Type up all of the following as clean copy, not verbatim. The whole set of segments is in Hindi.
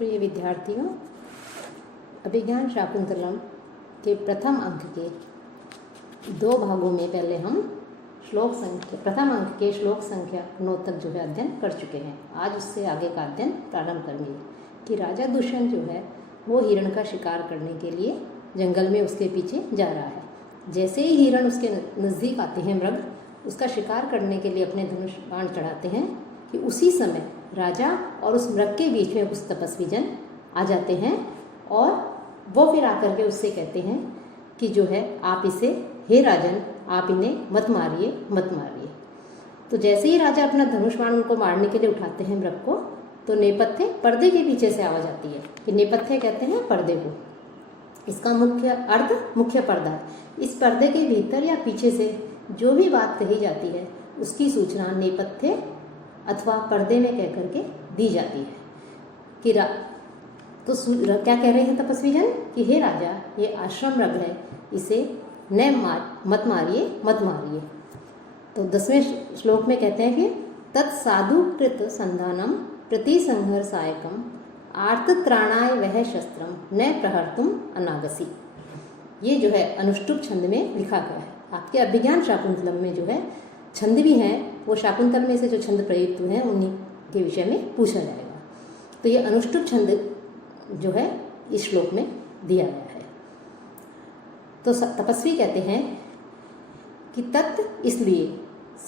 प्रिय विद्यार्थियों, अभिज्ञान शाकुंतलम के प्रथम अंक के दो भागों में पहले हम प्रथम अंक के श्लोक संख्या 9 तक जो है अध्ययन कर चुके हैं। आज उससे आगे का अध्ययन प्रारंभ करेंगे कि राजा दुष्यंत जो है वो हिरण का शिकार करने के लिए जंगल में उसके पीछे जा रहा है। जैसे ही हिरण उसके नज़दीक आते हैं, मृग उसका शिकार करने के लिए अपने धनुष बाण चढ़ाते हैं कि उसी समय राजा और उस मृग के बीच में कुछ तपस्वी जन आ जाते हैं और वो फिर आकर के उससे कहते हैं कि जो है आप इसे, हे राजन, आप इन्हें मत मारिए, मत मारिए। तो जैसे ही राजा अपना धनुष बाण उनको मारने के लिए उठाते हैं मृग को, तो नेपथ्य पर्दे के पीछे से आवाज आती है कि नेपथ्य कहते हैं पर्दे को। इसका मुख्य अर्थ मुख्य पर्दा है। इस पर्दे के भीतर या पीछे से जो भी बात कही जाती है उसकी सूचना नेपथ्य अथवा पर्दे में कह करके दी जाती है कि तो क्या कह रहे हैं तपस्वी जन कि हे राजा, ये आश्रम मृग है, इसे मत मारिए, मत मारिए। तो 10वें श्लोक में कहते हैं कि तत्साधुकृत संधानम प्रतिसंहर सायकम आर्तत्राणाय वह शस्त्रम न प्रहर्तुम अनागसी। ये जो है अनुष्टुप छंद में लिखा गया है। आपके अभिज्ञान शाकुंतलम में जो है छंद भी हैं, वो शाकुंतल में से जो छंद प्रयुक्त हुए हैं उन्हीं के विषय में पूछा जाएगा। तो ये अनुष्टुप छंद जो है इस श्लोक में दिया गया है। तो तपस्वी कहते हैं कि तत् इसलिए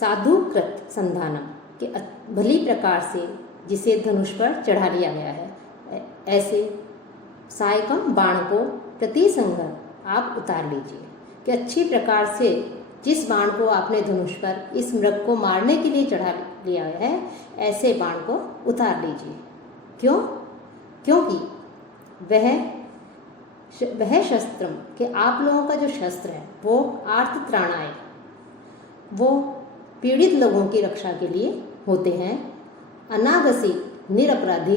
साधुकृत संधानम के भली प्रकार से जिसे धनुष पर चढ़ा लिया गया है, ऐसे सायकम बाण को प्रतिसंहर आप उतार लीजिए कि अच्छी प्रकार से जिस बाण को आपने धनुष पर इस मृग को मारने के लिए चढ़ा लिया है, ऐसे बाण को उतार लीजिए। क्यों? क्योंकि वह शस्त्र कि आप लोगों का जो शस्त्र है वो आर्तत्राणाय, वो पीड़ित लोगों की रक्षा के लिए होते हैं। अनागसी, निरपराधी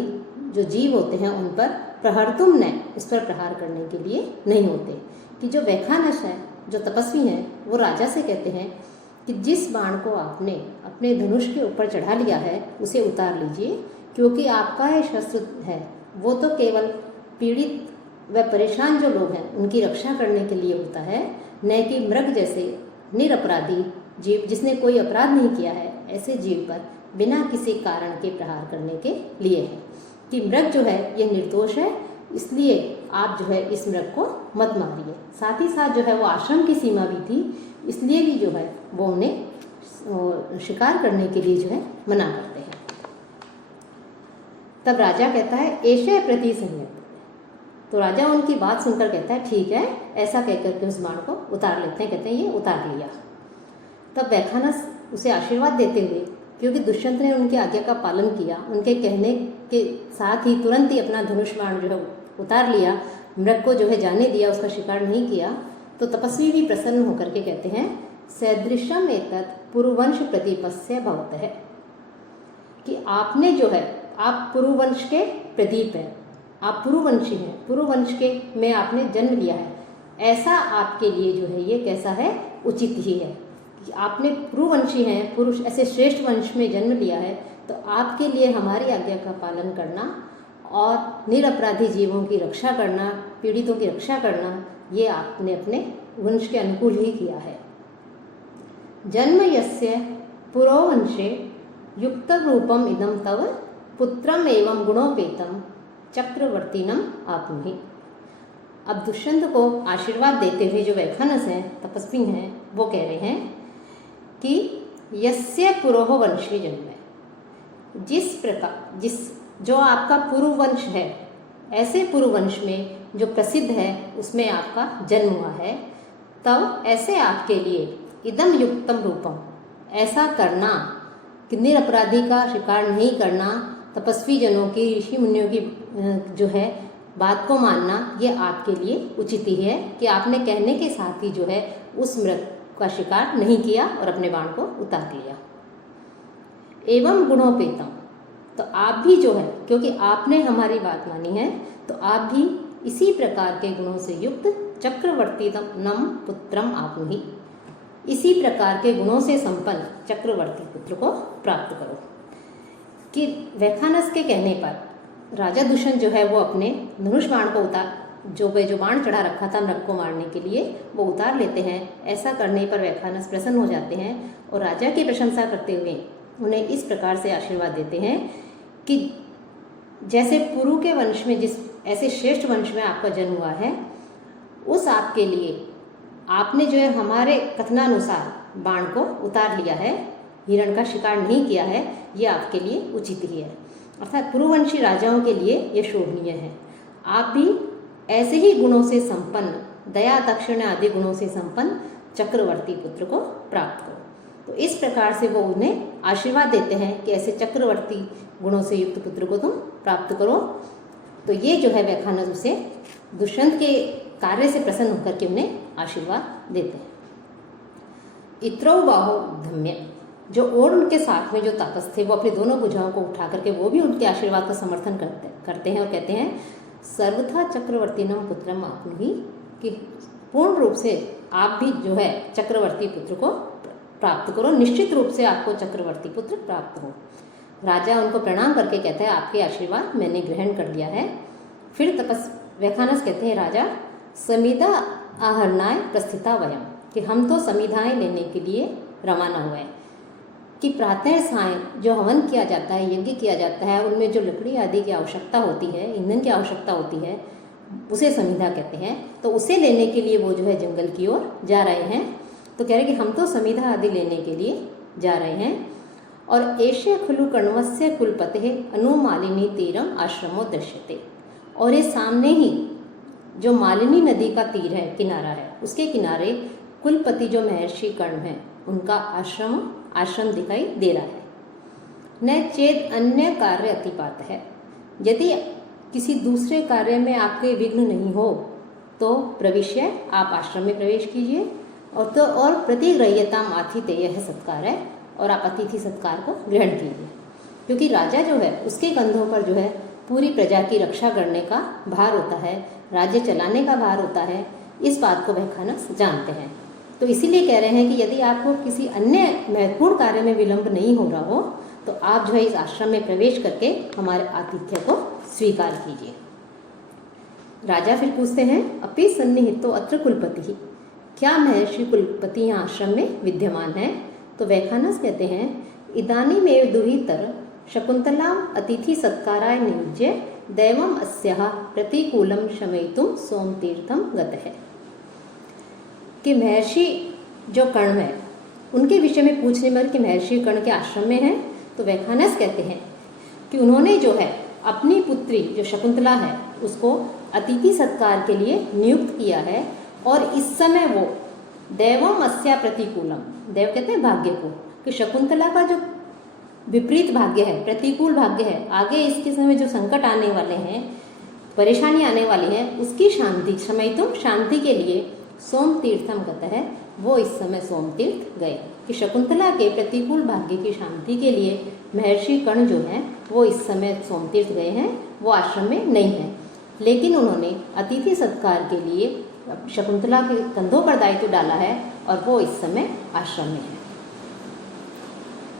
जो जीव होते हैं उन पर प्रहर्तुम न, इस पर प्रहार करने के लिए नहीं होते। कि जो वैखानस है, जो तपस्वी हैं, वो राजा से कहते हैं कि जिस बाण को आपने अपने धनुष के ऊपर चढ़ा लिया है उसे उतार लीजिए, क्योंकि आपका ये शस्त्र है वो तो केवल पीड़ित व परेशान जो लोग हैं उनकी रक्षा करने के लिए होता है, न कि मृग जैसे निरपराधी जीव जिसने कोई अपराध नहीं किया है, ऐसे जीव पर बिना किसी कारण के प्रहार करने के लिए है। कि मृग जो है ये निर्दोष है, इसलिए आप जो है इस मृग को मत मारिए। साथ ही साथ जो है वो आश्रम की सीमा भी थी, इसलिए भी जो है वो उन्हें शिकार करने के लिए जो है मना करते हैं। तब राजा कहता है ऐशे प्रति संयत। तो राजा उनकी बात सुनकर कहता है ठीक है, ऐसा कहकर के उस बाण को उतार लेते हैं। कहते हैं ये उतार लिया। तब वैखानस उसे आशीर्वाद देते हुए, क्योंकि दुष्यंत ने उनकी आज्ञा का पालन किया, उनके कहने के साथ ही तुरंत ही अपना धनुष बाण जो है उतार लिया, मृग को जो है जाने दिया, उसका शिकार नहीं किया। तो तपस्वी भी प्रसन्न होकर के कहते हैं सदृशम एतत् पुरुवंश प्रदीपस्य भवतः है कि आपने जो है, आप पुरुवंश के प्रदीप हैं, आप पुरुवंशी हैं, पुरुवंश के में आपने जन्म लिया है, ऐसा आपके लिए जो है ये कैसा है, उचित ही है कि आपने पुरुवंशी हैं, पुरुष ऐसे श्रेष्ठ वंश में जन्म लिया है, तो आपके लिए हमारी आज्ञा का पालन करना और निरपराधी जीवों की रक्षा करना, पीड़ितों की रक्षा करना, ये आपने अपने वंश के अनुकूल ही किया है। जन्म यस्य पुरोवंशे युक्त रूपम इदम तव पुत्रम एवं गुणोपेतम चक्रवर्तीनम आपनुहि। अब दुष्यंत को आशीर्वाद देते हुए जो वैखानस हैं, तपस्वी हैं, वो कह रहे हैं कि यस्य पुरोह वंशे जन्म है, जो आपका पुरुवंश है, ऐसे पुरुवंश में जो प्रसिद्ध है उसमें आपका जन्म हुआ है, तब ऐसे आपके लिए इदम युक्तम रूपम, ऐसा करना कि निरपराधी का शिकार नहीं करना, तपस्वी जनों की, ऋषि मुनियों की जो है बात को मानना, ये आपके लिए उचित ही है कि आपने कहने के साथ ही जो है उस मृग का शिकार नहीं किया और अपने बाण को उतार लिया। एवं गुणोपेतम, तो आप भी जो है, क्योंकि आपने हमारी बात मानी है, तो आप भी इसी प्रकार के गुणों से युक्त चक्रवर्ती नम पुत्रम आपनुहि, इसी प्रकार के गुणों से संपन्न चक्रवर्ती पुत्र को प्राप्त करो। कि वैखानस के कहने पर राजा दुष्यंत जो है वो अपने धनुष बाण को जो बाण चढ़ा रखा था नृप को मारने के लिए वो उतार लेते हैं। ऐसा करने पर वैखानस प्रसन्न हो जाते हैं और राजा की प्रशंसा करते हुए उन्हें इस प्रकार से आशीर्वाद देते हैं कि जैसे पुरु के वंश में ऐसे श्रेष्ठ वंश में आपका जन्म हुआ है, उस आपके लिए आपने जो है हमारे कथनानुसार बाण को उतार लिया है, हिरण का शिकार नहीं किया है, ये आपके लिए उचित ही है। अर्थात पुरुवंशी राजाओं के लिए ये शोभनीय है। आप भी ऐसे ही गुणों से संपन्न, दया दाक्षिण्य आदि गुणों से संपन्न चक्रवर्ती पुत्र को प्राप्त करो। तो इस प्रकार से वो उन्हें आशीर्वाद देते हैं कि ऐसे चक्रवर्ती गुणों से युक्त पुत्र को तुम प्राप्त करो। तो ये जो है वैखानस उसे दुष्यंत के कार्य से प्रसन्न होकर के उन्हें आशीर्वाद देते हैं। इत्रौ बाहो धम्य, जो और उनके साथ में जो तापस थे वो अपनी दोनों भुजाओं को उठा करके वो भी उनके आशीर्वाद का समर्थन करते हैं और कहते हैं सर्वथा चक्रवर्तीनम पुत्रम आपनुहि, कि पूर्ण रूप से आप भी जो है चक्रवर्ती पुत्र को प्राप्त करो, निश्चित रूप से आपको चक्रवर्ती पुत्र प्राप्त हो। राजा उनको प्रणाम करके कहता है आपके आशीर्वाद मैंने ग्रहण कर लिया है। फिर वैखानस कहते हैं राजा समिधा आहरणाय प्रस्थिता वयम, कि हम तो समिधाएं लेने के लिए रवाना हुए हैं। कि प्रातः सायं जो हवन किया जाता है, यज्ञ किया जाता है, उनमें जो लकड़ी आदि की आवश्यकता होती है, ईंधन की आवश्यकता होती है, उसे समिधा कहते हैं। तो उसे लेने के लिए वो जो है जंगल की ओर जा रहे हैं। तो कह रहे कि हम तो समिधा आदि लेने के लिए जा रहे हैं। और एष्य खलु कण्वस्य कुलपते अनुमालिनी तीरम आश्रमो दृश्यते, और ये सामने ही जो मालिनी नदी का तीर है, किनारा है, उसके किनारे कुलपति जो महर्षि कर्ण हैं उनका आश्रम दिखाई दे रहा है। न चेत अन्य कार्य अतिपात है, यदि किसी दूसरे कार्य में आपके विघ्न नहीं हो तो प्रविश्य आप आश्रम में प्रवेश कीजिए। और प्रतिग्रह्यताम आतिथेय यह सत्कार है, और आप अतिथि सत्कार को ग्रहण कीजिए। क्योंकि राजा जो है उसके कंधों पर जो है पूरी प्रजा की रक्षा करने का भार होता है, राज्य चलाने का भार होता है। इस बात को वैखानस जानते हैं। तो इसीलिए कह रहे हैं कि यदि आपको किसी अन्य महत्वपूर्ण कार्य में विलंब नहीं हो रहा हो तो आप जो है इस आश्रम में प्रवेश करके हमारे आतिथ्य को स्वीकार कीजिए। राजा फिर पूछते हैं अपि सन्निहितो अत्र कुलपति, क्या महर्षि कुलपति यहाँ आश्रम में विद्यमान है? तो वैखानस कहते हैं इदानीमेव दुहितर शकुंतलाम अतिथि सत्काराय नियुज्य दैवम अस्याः प्रतिकूलम शमयितुम सोमतीर्थम गतः, कि महर्षि जो कर्ण है उनके विषय में पूछने पर कि महर्षि कर्ण के आश्रम में है, तो वैखानस कहते हैं कि उन्होंने जो है अपनी पुत्री जो शकुंतला है उसको अतिथि सत्कार के लिए नियुक्त किया है। और इस समय वो दैवम अस्या प्रतिकूलम, देव कहते हैं भाग्य को, कि शकुंतला का जो विपरीत भाग्य है, प्रतिकूल भाग्य है, आगे इसके समय जो संकट आने वाले हैं, परेशानी आने वाली है, उसकी शांति शमयितुम शांति के लिए सोम तीर्थम गतः है, वो इस समय सोम तीर्थ गए। कि शकुंतला के प्रतिकूल भाग्य की शांति के लिए महर्षि कर्ण जो हैं वो इस समय सोम तीर्थ गए हैं, वो आश्रम में नहीं है। लेकिन उन्होंने अतिथि सत्कार के लिए शकुंतला के कंधों पर दायित्व डाला है और वो इस समय आश्रम में है।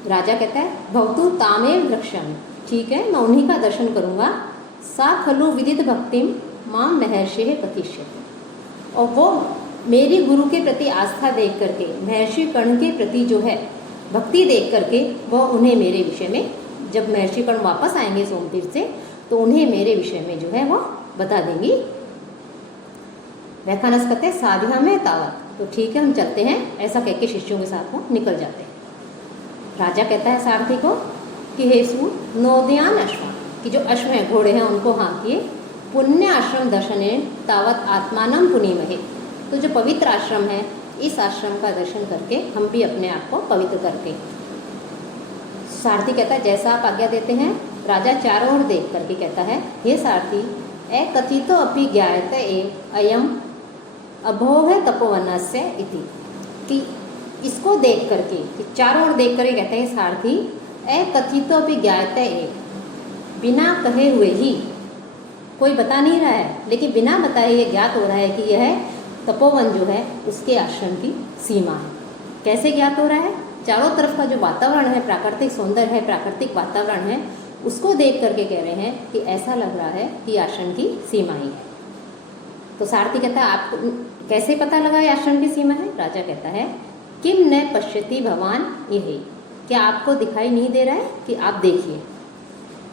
राजा कहता है भवतु तामेव द्रक्ष्यामि, ठीक है मैं उन्हीं का दर्शन करूंगा। सा खलु विदित भक्तिम माम महर्षि कथिष्यते, और वो मेरी गुरु के प्रति आस्था देख करके, महर्षि कर्ण के प्रति जो है भक्ति देख करके वो उन्हें मेरे विषय में, जब महर्षि कर्ण वापस आएंगे सोमतीर्थ से तो उन्हें मेरे विषय में जो है वो बता देंगी। वैखानस कहते हैं साध्या में तावत, तो ठीक है हम चलते हैं, ऐसा कह के शिष्यों के साथ वो निकल जाते हैं। राजा कहता है सारथी को कि हे सु नोदयान अश्व, कि जो अश्व हैं घोड़े हैं उनको हाँकिए, पुण्य आश्रम दर्शने तावत आत्मानम पुनीमहे, तो जो पवित्र आश्रम है इस आश्रम का दर्शन करके हम भी अपने आप को पवित्र करते हैं। सारथी कहता है जैसा आप आज्ञा देते हैं। राजा चारों ओर देख करके कहता है हे सारथी एकथितो अपि ज्ञायते अयम अभोह तपोवनस्य इति, कि इसको देख करके, कि चारों ओर देख करके कहते हैं सारथी एकथितो अपि ज्ञायते, बिना कहे हुए ही, कोई बता नहीं रहा है लेकिन बिना बताए ये ज्ञात हो रहा है कि यह तपोवन जो है उसके आश्रम की सीमा है। कैसे ज्ञात हो रहा है? चारों तरफ का जो वातावरण है, प्राकृतिक सौंदर्य है, प्राकृतिक वातावरण है, उसको देख करके कह रहे हैं कि ऐसा लग रहा है कि आश्रम की सीमा ही है। तो सारथी कहता है आपको कैसे पता लगा ये आश्रम की सीमा है? राजा कहता है किम न पश्यति भवान, यही क्या आपको दिखाई नहीं दे रहा है कि आप देखिए।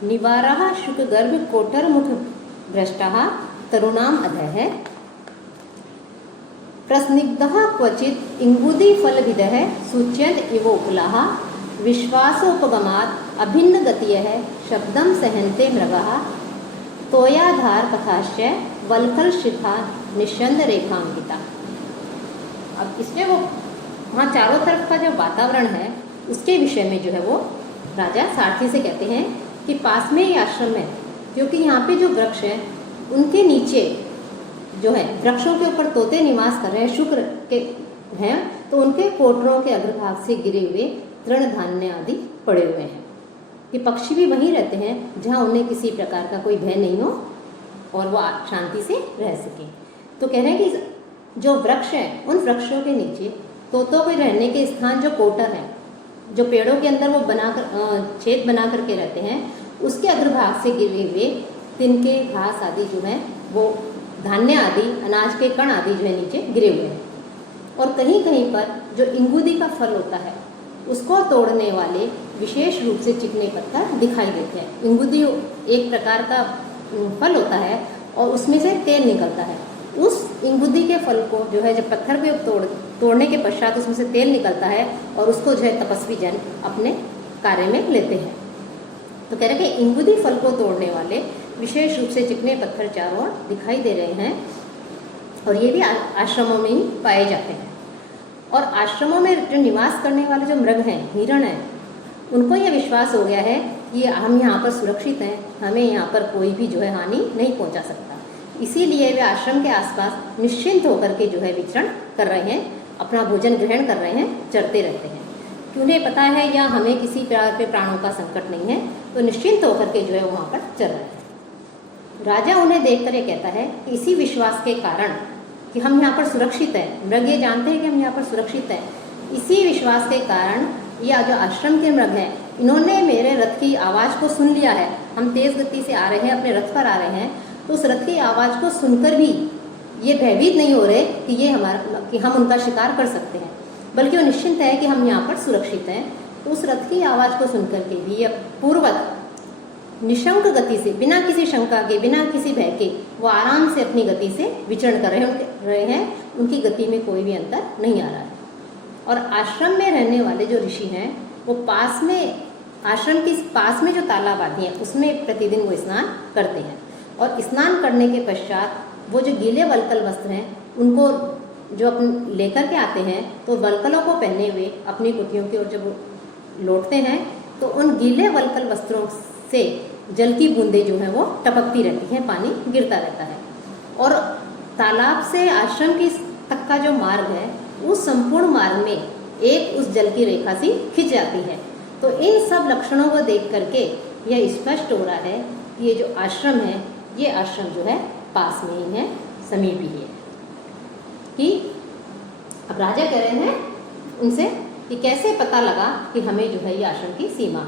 निवारः शुकगर्भ कोटर मुख भ्रष्टः तरुणाम अधः प्रस्निग्धः क्वचित् इंगुदी फलभिदः सूच्यन्त इव उपलाः विश्वासोपगमात् अभिन्न गतियः शब्दं सहन्ते मृगः तोयाधार पथाश्च वल्कल शिखा निश्चंद रेखांकिता। अब इसमें वो वहाँ चारों तरफ का जो वातावरण है उसके विषय में जो है वो राजा सारथी से कहते हैं कि पास में ही आश्रम है, क्योंकि यहाँ पे जो वृक्ष है उनके नीचे जो है वृक्षों के ऊपर तोते निवास कर रहे हैं, शुक्र के हैं, तो उनके कोटरों के अग्रभाग से गिरे हुए तृण धान्य आदि पड़े हुए हैं। ये पक्षी भी वहीं रहते हैं जहाँ उन्हें किसी प्रकार का कोई भय नहीं हो और वो शांति से रह सके। तो कह रहे हैं कि जो वृक्ष हैं उन वृक्षों के नीचे तोतों के रहने के स्थान जो कोटर हैं, जो पेड़ों के अंदर वो बनाकर छेद बना करके रहते हैं, उसके अग्रभाग से गिरे हुए तिनके घास आदि जो है वो धान्य आदि अनाज के कण आदि जो है नीचे गिरे हुए हैं। और कहीं कहीं पर जो इंगुदी का फल होता है उसको तोड़ने वाले विशेष रूप से चिकने पत्थर दिखाई देते हैं। इंगुदी एक प्रकार का फल होता है और उसमें से तेल निकलता है। उस इंगुदी के फल को जो है जब पत्थर पे तोड़ने के पश्चात उसमें से तेल निकलता है और उसको जो है तपस्वी जन अपने कार्य में लेते हैं। तो कह रहे हैं कि इंगुदी फल को तोड़ने वाले विशेष रूप से चिकने पत्थर चारों ओर दिखाई दे रहे हैं और ये भी आश्रमों में ही पाए जाते हैं। और आश्रमों में जो निवास करने वाले जो मृग हैं, हिरण हैं, उनको यह विश्वास हो गया है कि हम यहाँ पर सुरक्षित हैं, हमें यहाँ पर कोई भी जो है हानि नहीं पहुँचा सकता। इसीलिए वे आश्रम के आसपास निश्चिंत होकर के जो है विचरण कर रहे हैं, अपना भोजन ग्रहण कर रहे हैं, चरते रहते हैं। कि उन्हें पता है या हमें किसी प्रकार के प्राणों का संकट नहीं है, तो निश्चिंत होकर के जो है वहाँ पर चल रहे हैं। राजा उन्हें देख कर ये कहता है कि इसी विश्वास के कारण कि हम यहाँ पर सुरक्षित हैं, मृग ये जानते हैं कि हम यहाँ पर सुरक्षित हैं, इसी विश्वास के कारण यह जो आश्रम के मृग हैं इन्होंने मेरे रथ की आवाज़ को सुन लिया है। हम तेज़ गति से आ रहे हैं, अपने रथ पर आ रहे हैं, तो उस रथ की आवाज़ को सुनकर भी ये भयभीत नहीं हो रहे कि हम उनका शिकार कर सकते हैं, बल्कि वो निश्चिंत है कि हम यहाँ पर सुरक्षित हैं। तो उस रथ की आवाज़ को सुनकर के भी यह पूर्वक निशंक गति से, बिना किसी शंका के, बिना किसी भय के, वो आराम से अपनी गति से विचरण कर रहे हैं। उनकी गति में कोई भी अंतर नहीं आ रहा है। और आश्रम में रहने वाले जो ऋषि हैं वो पास में, आश्रम के पास में जो तालाब आदि हैं उसमें प्रतिदिन वो स्नान करते हैं। और स्नान करने के पश्चात वो जो गीले वल्कल वस्त्र हैं उनको जो अपन लेकर के आते हैं, तो वल्कलों को पहने हुए अपनी कुटियों की ओर जब लौटते हैं तो उन गीले वल्कल वस्त्रों से जल की बूंदें जो हैं वो टपकती रहती हैं, पानी गिरता रहता है। और तालाब से आश्रम की तक का जो मार्ग है उस संपूर्ण मार्ग में एक उस जल की रेखा सी खिंच जाती है। तो इन सब लक्षणों को देख करके यह स्पष्ट हो रहा है कि ये जो आश्रम है ये आश्रम जो है पास में ही है, समीप ही है। कि अब राजा कह रहे हैं उनसे कि कैसे पता लगा कि हमें जो है ये आश्रम की सीमा